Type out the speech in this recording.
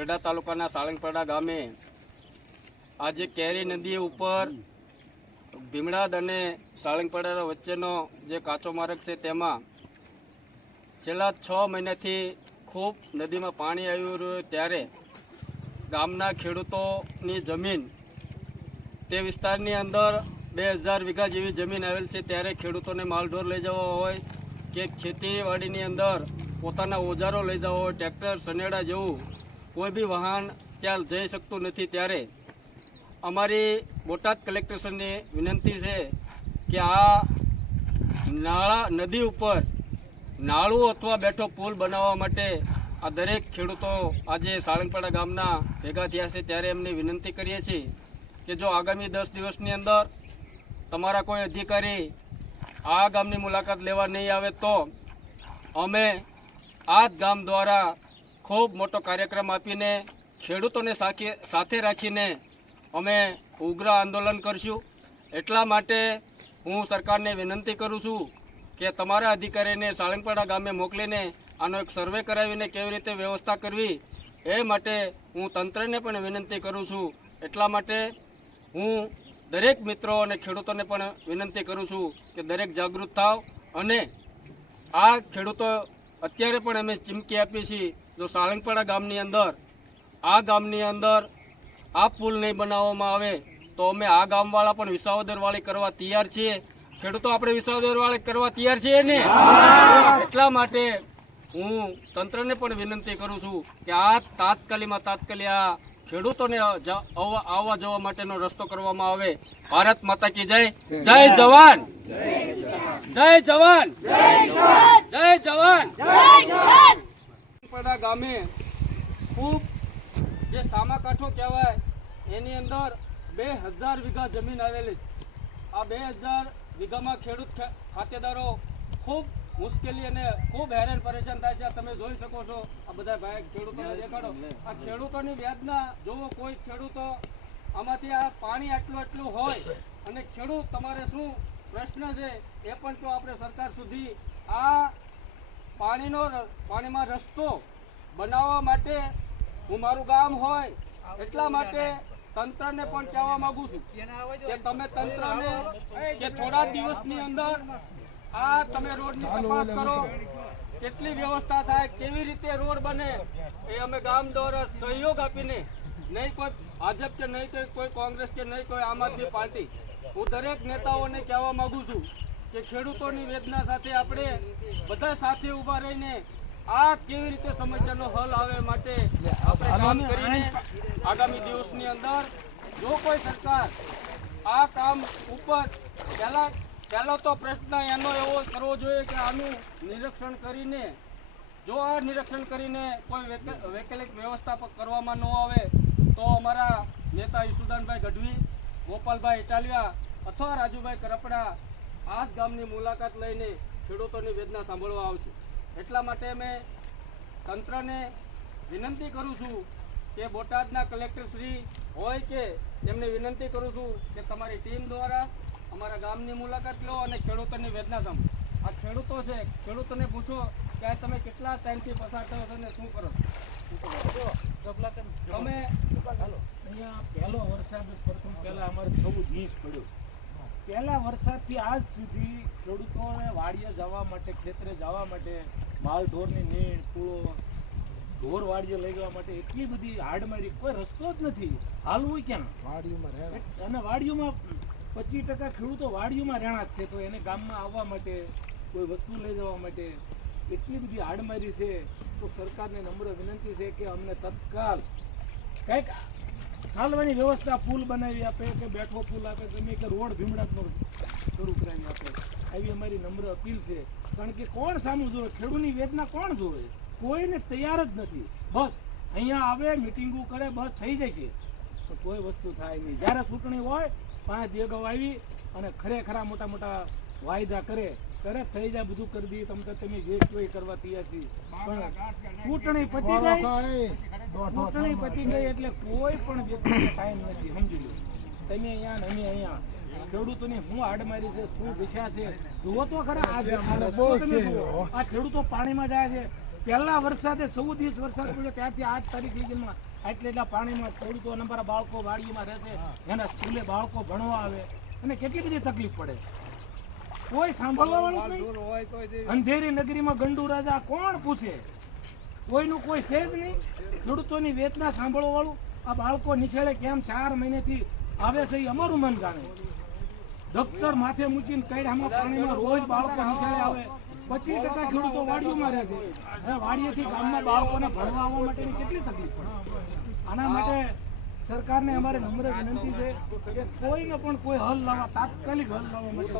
ગઢડા તાલુકાના સાળંગપડા ગામે આજે કેરી નદી ઉપર ભીમડાદ અને સાળંગપડા વચ્ચેનો જે કાચો માર્ગ છે તેમાં છેલ્લા 6 મહિનાથી ખૂબ નદીમાં પાણી આવી રહ્યું ત્યારે ગામના ખેડૂતોની જમીન તે વિસ્તારની અંદર 2000 વીઘા જેવી જમીન આવેલ છે ત્યારે ખેડૂતોને માલઢોર લઈ જવા હોય કે ખેતીવાડીની અંદર પોતાના ઓજારો લઈ જવા હોય, ટ્રેક્ટર સનેડા જેવું કોઈ બી વાહન ત્યાં જઈ શકતું નથી ત્યારે અમારી બોટાદ કલેક્ટરશ્રીને વિનંતી છે કે આ નદી ઉપર નાળું અથવા બેઠો પુલ બનાવવા માટે આ દરેક ખેડૂતો આજે સાળંગપડા ગામના ભેગા થયા છે ત્યારે એમને વિનંતી કરીએ છીએ કે જો આગામી 10 દિવસની અંદર તમારા કોઈ અધિકારી આ ગામની મુલાકાત લેવા નહીં આવે તો અમે આ જ ગામ દ્વારા ખૂબ મોટો કાર્યક્રમ આપીને ખેડૂતોને સાથે રાખીને અમે ઉગ્ર આંદોલન કરશું। એટલા માટે હું સરકારને વિનંતી કરું છું કે તમારા અધિકારીને સાળંગપડા ગામે મોકલીને આનો એક સર્વે કરાવીને કેવી રીતે વ્યવસ્થા કરવી એ માટે હું તંત્રને પણ વિનંતી કરું છું। એટલા માટે હું દરેક મિત્રો અને ખેડૂતોને પણ વિનંતી કરું છું કે દરેક જાગૃત થાવ અને આ ખેડૂતો અત્યારે પણ અમે ચીમકી આપીએ છીએ જો સાળંગપડા ગામની અંદર આ પુલ નહીં બનાવવામાં આવે તો અમે આ ગામવાળા પણ વિસાવદરવાળી કરવા તૈયાર છીએ। ખેડૂતો આપણે વિસાવદરવાળી કરવા તૈયાર છીએ ને, એટલા માટે હું તંત્રને પણ વિનંતી કરું છું કે આ તાત્કાલિક આ ખેડૂતોને આવવા જવા માટેનો રસ્તો કરવામાં આવે। ભારત માતા કી જય, જય જવાન, જય જવાન, જય જવાન। સાળંગપડા ગામે ખૂબ જે સામાકાંઠો કહેવાય એની અંદર 2000 વીઘા જમીન આવેલી છે। આ 2000 વીઘામાં ખેડૂત ખાતેદારો ખૂબ મુશ્કેલી અને ખૂબ હેરાન પરેશાન થાય છે। તમે જોઈ શકો છો આ બધા ભાઈ ખેડૂતોને દેખાડો, આ ખેડૂતોની વેદના જોવો। કોઈ ખેડૂતો આમાંથી આ પાણી આટલું હોય અને ખેડૂત તમારે શું પ્રશ્ન છે એ પણ તો આપણે સરકાર સુધી આ પાણીમાં રસ્તો બનાવવા માટે હું મારું ગામ હોય એટલા માટે તંત્રને પણ કહેવા માંગુ છું કે તમે તંત્રને કે થોડા દિવસની અંદર આ તમે રોડની તપાસ કરો, કેટલી વ્યવસ્થા થાય, કેવી રીતે રોડ બને એ અમે ગામ દ્વારા સહયોગ આપીને, નહીં કોઈ ભાજપ કે નહીં કોઈ કોંગ્રેસ કે નહીં કોઈ આમ આદમી પાર્ટી, હું દરેક નેતાઓને કહેવા માંગુ છું કે ખેડૂતોની વેદના સાથે આપણે બધા સાથે ઊભા રહીને આ કેવી રીતે સમસ્યાનો હલ આવે માટે આપણે કામ કરીને આગામી દિવસની અંદર જો કોઈ સરકાર આ કામ ઉપર પહેલો તો પ્રશ્ન એનો એવો કરવો જોઈએ કે આનું નિરીક્ષણ કરીને જો આ નિરીક્ષણ કરીને કોઈ વૈકલ્પિક વ્યવસ્થા કરવામાં ન આવે તો અમારા નેતા ઈસુદાનભાઈ ગઢવી, ગોપાલભાઈ ઇટાલિયા અથવા રાજુભાઈ કરપડા આ જ ગામની મુલાકાત લઈને ખેડૂતોની વેદના સાંભળવા આવશે। એટલા માટે મેં તંત્રને વિનંતી કરું છું કે બોટાદના કલેક્ટરશ્રી હોય કે એમને વિનંતી કરું છું કે તમારી ટીમ દ્વારા અમારા ગામની મુલાકાત લો અને ખેડૂતોની વેદના સાંભળો। આ ખેડૂતો છે, ખેડૂતોને પૂછો કે તમે કેટલા ટાઈમથી પસાર થયો છો અને શું કરો તમે અહીંયા પહેલો વરસાદ પ્રથમ પહેલા અમારે 14 ઇંચ પડ્યો। પહેલા વરસાદથી આજ સુધી ખેડૂતોને વાડીએ જવા માટે, ખેતરે જવા માટે, માલ ઢોરની નીણ પૂળો ઢોર વાડીએ લઈ જવા માટે એટલી બધી હાડમારી, કોઈ રસ્તો જ નથી, હાલવું ક્યાં વાડીઓમાં રહે અને વાડીઓમાં 25% ખેડૂતો વાડીઓમાં રહેણા છે તો એને ગામમાં આવવા માટે કોઈ વસ્તુ લઈ જવા માટે એટલી બધી હાડમારી છે। તો સરકારને નમ્ર વિનંતી છે કે અમને તત્કાલ કંઈક ચાલવાની વ્યવસ્થા, પુલ બનાવી આપે કે બેઠો પુલ આપે, ગમે કે રોડ ભીમડાનો શરૂ કરાવી આપે, આવી અમારી નમ્ર અપીલ છે। કારણ કે કોણ સામું જોવે, ખેડૂતની વેદના કોણ જોવે, કોઈને તૈયાર જ નથી। બસ અહીંયા આવે, મિટિંગો કરે, બસ થઈ જાય છે તો કોઈ વસ્તુ થાય નહીં। જ્યારે ચૂંટણી હોય 5 જગ્યાઓ આવી અને ખરેખરા મોટા વાયદા કરે થઈ જાય, બધું કરી દઈએ, તમે જે કોઈ કરવા તૈયાર છીએ, પણ ચૂંટણી પતી ગઈ એટલે કોઈ પણ વ્યક્તિને ટાઈમ નથી, સમજી લો। તમે અહીંયા ને અમે અહીંયા ખેડૂતોની શું હાડમારી છે, શું દિશા છે, જુઓ તો ખરા। આ ખેડૂતો પાણીમાં જાય છે, પહેલા વરસાદે 14 દિવસ વરસાદ પડ્યો ત્યારથી આજ તારીખ લગીમાં એટલા પાણીમાં ખેડૂતો અને અમારા બાળકો વાડીમાં રહે છે, એના સ્કૂલે બાળકો ભણવા આવે અને કેટલી બધી તકલીફ પડે. કોઈ સાંભળવા વાળું નહીં. અંધેરી નગરીમાં ગંડુ રાજા કોણ પૂછે? કોઈનું કોઈ છે જ નહીં. ખેડૂતોની વેદના સાંભળવા વાળું. આ બાળકો નિશાળે કેમ 4 મહિનેથી આવે છે એ અમારું મન જાણે. દફતર માથે મૂકીને કઈડામાં પાણીમાં રોજ બાળકો નિશાળે આવે. 25% ખેડૂતો વાડીઓમાં રહે છે. હવે વાડીએથી ગામમાં બાળકોને ભણવા આવવા માટેની કેટલી તકલીફ પડે. આના માટે સરકારને અમારે નમ્ર વિનંતી છે કે કોઈને પણ કોઈ હલ લાવવા, તાત્કાલિક હલ લાવવા માટે.